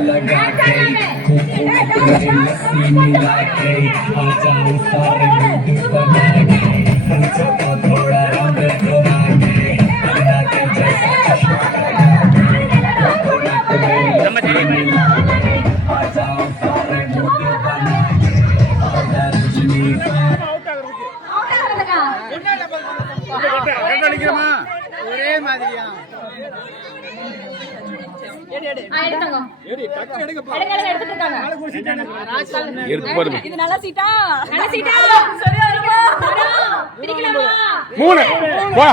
लगा गई लस्सी मिला गई आ जाओ सारे मूड बना गए सोचो तो थोड़ा रंग घुमा गए अंडा के जैसा चश्मा लगा कोकोनट में लस्सी मिला गई आ जाओ सारे मूड बना गए ऑर्डर जिमी ஒரே மாதிரியா இது நல்ல சீட்டா மூணு வா